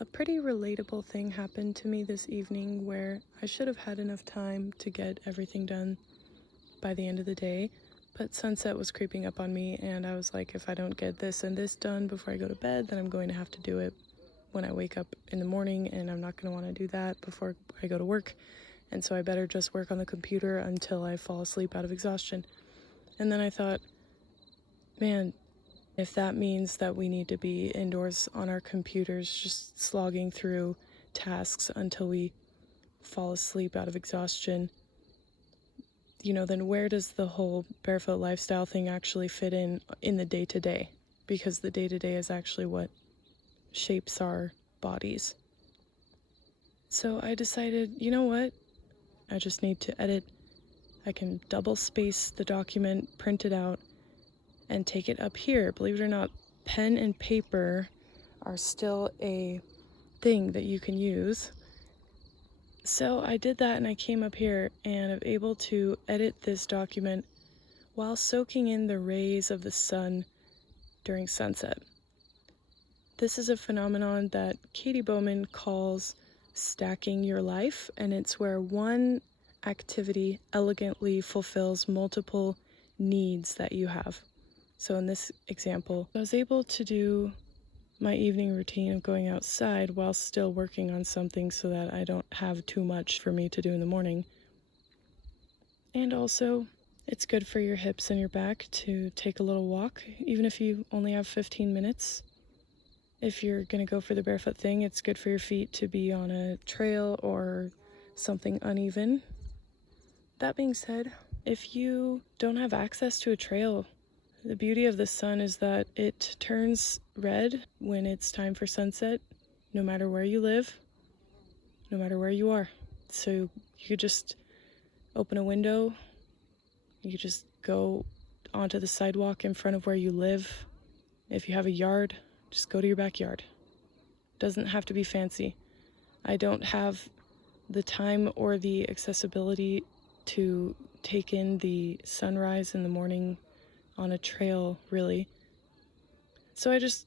A pretty relatable thing happened to me this evening where I should have had enough time to get everything done by the end of the day, but sunset was creeping up on me and I was like, if I don't get this and this done before I go to bed, then I'm going to have to do it when I wake up in the morning, and I'm not going to want to do that before I go to work, and so I better just work on the computer until I fall asleep out of exhaustion. And then I thought, man, if that means that we need to be indoors on our computers just slogging through tasks until we fall asleep out of exhaustion, then where does the whole barefoot lifestyle thing actually fit in the day-to-day? Because the day-to-day is actually what shapes our bodies. So I decided, you know what? I just need to edit. I can double space the document, print it out, and take it up here. Believe it or not, pen and paper are still a thing that you can use. So I did that, and I came up here and I'm able to edit this document while soaking in the rays of the sun during sunset. This is a phenomenon that Katie Bowman calls stacking your life, and it's where one activity elegantly fulfills multiple needs that you have. So in this example, I was able to do my evening routine of going outside while still working on something so that I don't have too much for me to do in the morning. And also, it's good for your hips and your back to take a little walk, even if you only have 15 minutes. If you're going to go for the barefoot thing, it's good for your feet to be on a trail or something uneven. That being said, if you don't have access to a trail, the beauty of the sun is that it turns red when it's time for sunset, no matter where you live, no matter where you are. So you could just open a window, you could just go onto the sidewalk in front of where you live. If you have a yard, just go to your backyard. Doesn't have to be fancy. I don't have the time or the accessibility to take in the sunrise in the morning on a trail, really. So I just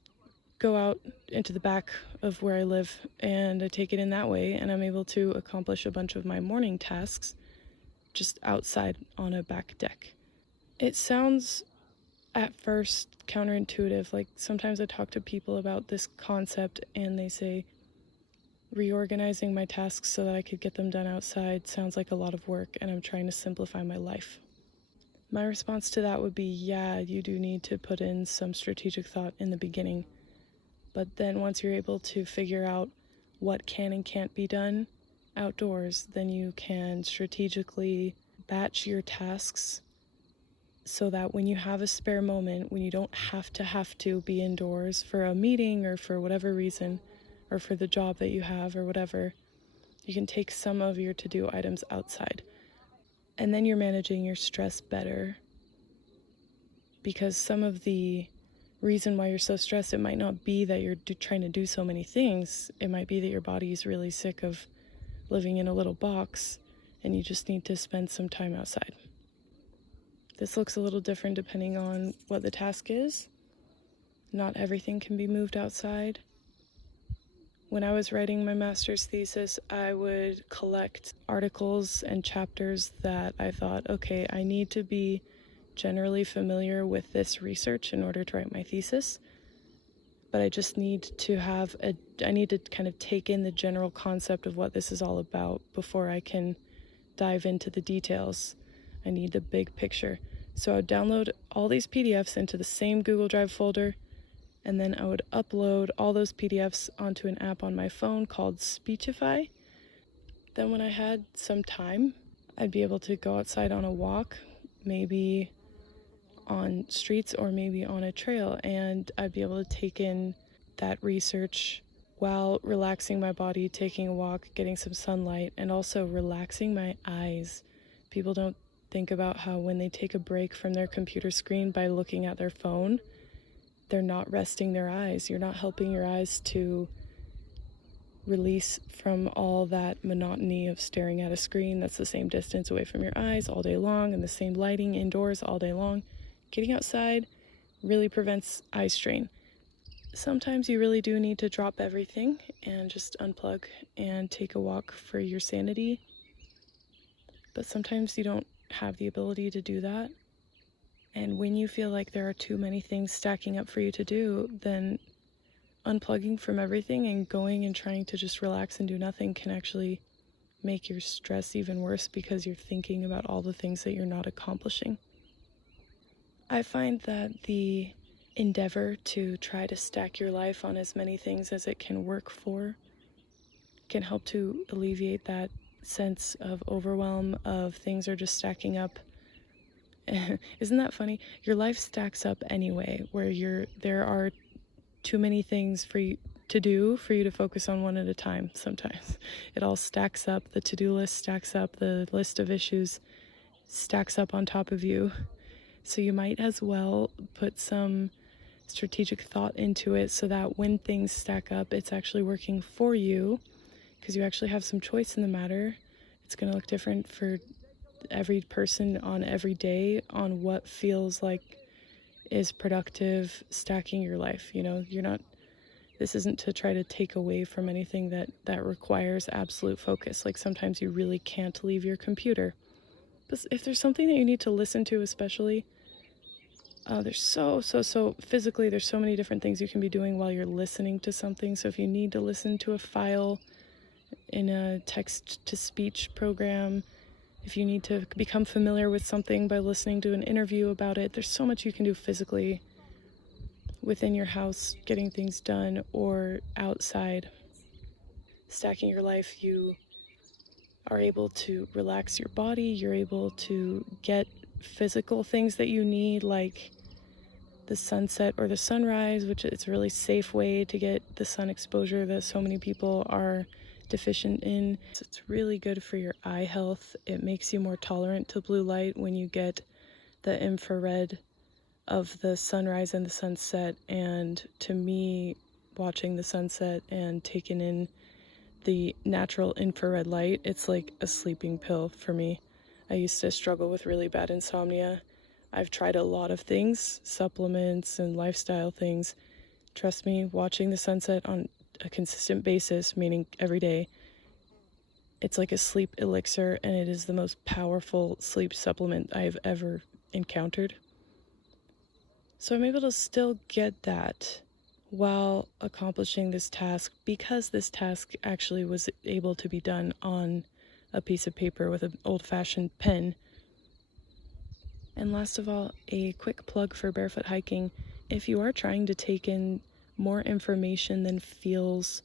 go out into the back of where I live and I take it in that way, and I'm able to accomplish a bunch of my morning tasks just outside on a back deck. It sounds at first counterintuitive. Like sometimes I talk to people about this concept and they say, reorganizing my tasks so that I could get them done outside sounds like a lot of work, and I'm trying to simplify my life. My response to that would be, yeah, you do need to put in some strategic thought in the beginning. But then once you're able to figure out what can and can't be done outdoors, then you can strategically batch your tasks so that when you have a spare moment, when you don't have to be indoors for a meeting or for whatever reason, or for the job that you have or whatever, you can take some of your to-do items outside. And then you're managing your stress better, because some of the reason why you're so stressed, it might not be that you're trying to do so many things. It might be that your body's really sick of living in a little box and you just need to spend some time outside. This looks a little different depending on what the task is. Not everything can be moved outside. When I was writing my master's thesis, I would collect articles and chapters that I thought, okay, I need to be generally familiar with this research in order to write my thesis, but I just need to I need to kind of take in the general concept of what this is all about before I can dive into the details. I need the big picture. So I would download all these PDFs into the same Google Drive folder, and then I would upload all those PDFs onto an app on my phone called Speechify. Then when I had some time, I'd be able to go outside on a walk, maybe on streets or maybe on a trail, and I'd be able to take in that research while relaxing my body, taking a walk, getting some sunlight, and also relaxing my eyes. People don't think about how when they take a break from their computer screen by looking at their phone, they're not resting their eyes. You're not helping your eyes to release from all that monotony of staring at a screen that's the same distance away from your eyes all day long and the same lighting indoors all day long. Getting outside really prevents eye strain. Sometimes you really do need to drop everything and just unplug and take a walk for your sanity. But sometimes you don't have the ability to do that. And when you feel like there are too many things stacking up for you to do, then unplugging from everything and going and trying to just relax and do nothing can actually make your stress even worse because you're thinking about all the things that you're not accomplishing. I find that the endeavor to try to stack your life on as many things as it can work for can help to alleviate that sense of overwhelm of things are just stacking up. Isn't that funny? Your life stacks up anyway, where there are too many things for you to do for you to focus on one at a time. Sometimes it all stacks up. The to-do list stacks up, the list of issues stacks up on top of you. So you might as well put some strategic thought into it so that when things stack up, it's actually working for you, because you actually have some choice in the matter. It's going to look different for every person on every day on what feels like is productive stacking your life. You know, this isn't to try to take away from anything that requires absolute focus. Like sometimes you really can't leave your computer. But if there's something that you need to listen to, especially, there's so physically, there's so many different things you can be doing while you're listening to something. So if you need to listen to a file in a text-to-speech program, if you need to become familiar with something by listening to an interview about it, there's so much you can do physically within your house, getting things done, or outside. Stacking your life, you are able to relax your body, you're able to get physical things that you need, like the sunset or the sunrise, which is a really safe way to get the sun exposure that so many people are deficient in. It's really good for your eye health. It makes you more tolerant to blue light when you get the infrared of the sunrise and the sunset. And to me, watching the sunset and taking in the natural infrared light, it's like a sleeping pill for me. I used to struggle with really bad insomnia. I've tried a lot of things, supplements and lifestyle things. Trust me, watching the sunset on a consistent basis, meaning every day, it's like a sleep elixir, and it is the most powerful sleep supplement I've ever encountered. So I'm able to still get that while accomplishing this task, because this task actually was able to be done on a piece of paper with an old-fashioned pen. And last of all, a quick plug for barefoot hiking. If you are trying to take in more information than feels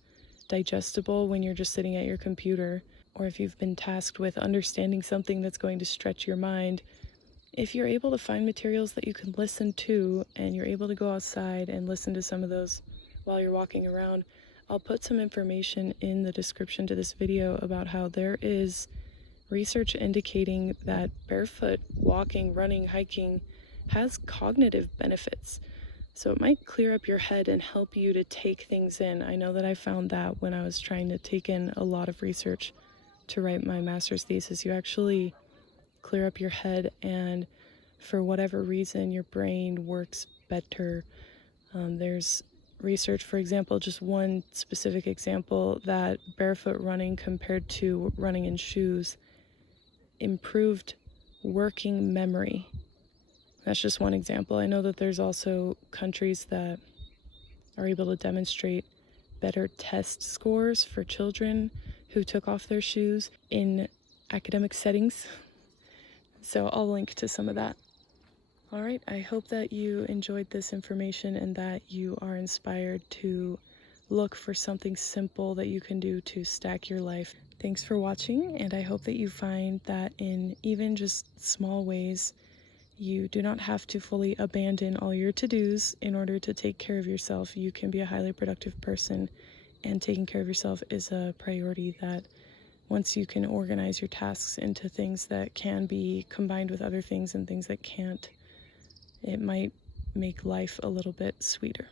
digestible when you're just sitting at your computer, or if you've been tasked with understanding something that's going to stretch your mind, if you're able to find materials that you can listen to and you're able to go outside and listen to some of those while you're walking around, I'll put some information in the description to this video about how there is research indicating that barefoot walking, running, hiking has cognitive benefits. So it might clear up your head and help you to take things in. I know that I found that when I was trying to take in a lot of research to write my master's thesis. You actually clear up your head, and for whatever reason, your brain works better. There's research, for example, just one specific example, that barefoot running compared to running in shoes improved working memory. That's just one example. I know that there's also countries that are able to demonstrate better test scores for children who took off their shoes in academic settings. So I'll link to some of that. All right, I hope that you enjoyed this information and that you are inspired to look for something simple that you can do to stack your life. Thanks for watching, and I hope that you find that in even just small ways, you do not have to fully abandon all your to-dos in order to take care of yourself. You can be a highly productive person, and taking care of yourself is a priority that once you can organize your tasks into things that can be combined with other things and things that can't, it might make life a little bit sweeter.